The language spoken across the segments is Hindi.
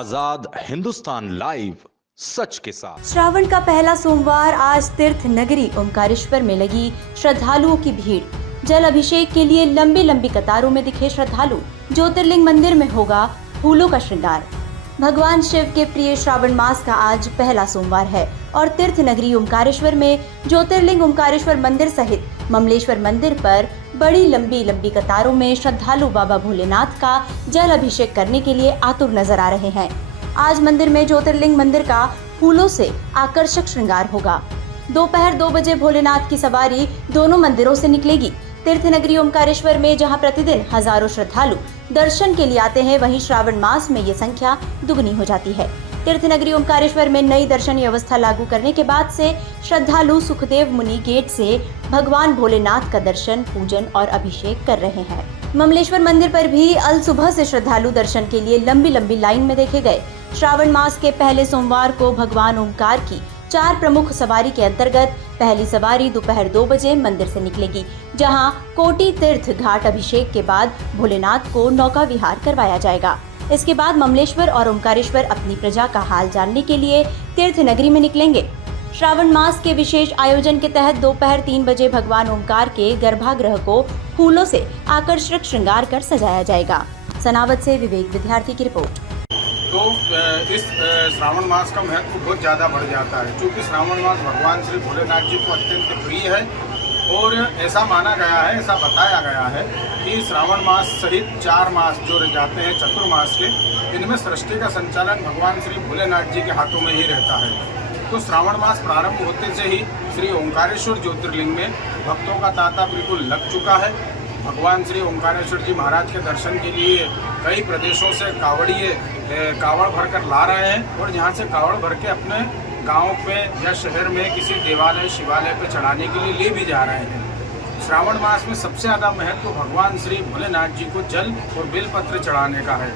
आजाद हिंदुस्तान लाइव, सच के साथ। श्रावण का पहला सोमवार आज तीर्थ नगरी ओमकारेश्वर में लगी श्रद्धालुओं की भीड़। जल अभिषेक के लिए लंबी लंबी कतारों में दिखे श्रद्धालु। ज्योतिर्लिंग मंदिर में होगा फूलों का श्रृंगार। भगवान शिव के प्रिय श्रावण मास का आज पहला सोमवार है और तीर्थ नगरी ओमकारेश्वर में ज्योतिर्लिंग ओमकारेश्वर मंदिर सहित ममलेश्वर मंदिर पर बड़ी लंबी लंबी कतारों में श्रद्धालु बाबा भोलेनाथ का जल अभिषेक करने के लिए आतुर नजर आ रहे हैं। आज मंदिर में ज्योतिर्लिंग मंदिर का फूलों से आकर्षक श्रृंगार होगा। दोपहर 2 बजे भोलेनाथ की सवारी दोनों मंदिरों से निकलेगी। तीर्थ नगरी ओमकारेश्वर में जहां प्रतिदिन हजारों श्रद्धालु दर्शन के लिए आते हैं, वहीं श्रावण मास में ये संख्या दुगनी हो जाती है। तीर्थ नगरी ओमकारेश्वर में नई दर्शन व्यवस्था लागू करने के बाद से श्रद्धालु सुखदेव मुनि गेट से भगवान भोलेनाथ का दर्शन, पूजन और अभिषेक कर रहे हैं। ममलेश्वर मंदिर पर भी अल सुबह से श्रद्धालु दर्शन के लिए लंबी लंबी लाइन में देखे गए। श्रावण मास के पहले सोमवार को भगवान ओमकार की 4 प्रमुख सवारी के अंतर्गत पहली सवारी दोपहर 2 बजे मंदिर से निकलेगी, जहां कोटि तीर्थ घाट अभिषेक के बाद भोलेनाथ को नौका विहार करवाया जाएगा। इसके बाद ममलेश्वर और ओमकारेश्वर अपनी प्रजा का हाल जानने के लिए तीर्थ नगरी में निकलेंगे। श्रावण मास के विशेष आयोजन के तहत दोपहर 3 बजे भगवान ओमकार के गर्भागृह को फूलों से आकर्षक श्रृंगार कर सजाया जाएगा। सनावद से विवेक विद्यार्थी की रिपोर्ट। तो इस श्रावण मास का महत्व बहुत ज़्यादा बढ़ जाता है, क्योंकि श्रावण मास भगवान श्री भोलेनाथ जी को अत्यंत प्रिय है और ऐसा माना गया है, ऐसा बताया गया है कि श्रावण मास सहित 4 मास जो रह जाते हैं चतुर्मास के, इनमें सृष्टि का संचालन भगवान श्री भोलेनाथ जी के हाथों में ही रहता है। तो श्रावण मास प्रारंभ होते से ही श्री ओंकारेश्वर ज्योतिर्लिंग में भक्तों का तांता बिल्कुल लग चुका है। भगवान श्री ओंकारेश्वर जी महाराज के दर्शन के लिए कई प्रदेशों से कावड़िए कावड़ भरकर ला रहे हैं और यहाँ से कावड़ भर के अपने गाँव पे या शहर में किसी देवालय शिवालय पे चढ़ाने के लिए ले भी जा रहे हैं। श्रावण मास में सबसे ज़्यादा महत्व भगवान श्री भोलेनाथ जी को जल और बेलपत्र चढ़ाने का है।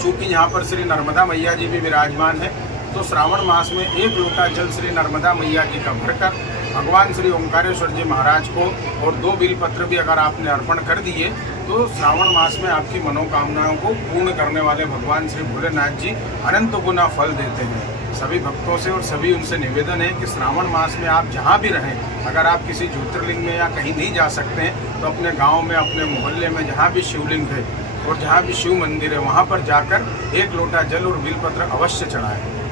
चूँकि यहाँ पर श्री नर्मदा मैया जी भी विराजमान है, तो श्रावण मास में 1 लोटा जल श्री नर्मदा मैया जी का भरकर भगवान श्री ओंकारेश्वर जी महाराज को और 2 बेलपत्र भी अगर आपने अर्पण कर दिए, तो श्रावण मास में आपकी मनोकामनाओं को पूर्ण करने वाले भगवान श्री भोलेनाथ जी अनंत गुना फल देते हैं। सभी भक्तों से और सभी उनसे निवेदन है कि श्रावण मास में आप जहाँ भी रहें, अगर आप किसी ज्योतिर्लिंग में या कहीं नहीं जा सकते हैं, तो अपने गाँव में, अपने मोहल्ले में जहाँ भी शिवलिंग है और जहाँ भी शिव मंदिर है, वहाँ पर जाकर 1 लोटा जल और बेलपत्र अवश्य चढ़ाएं।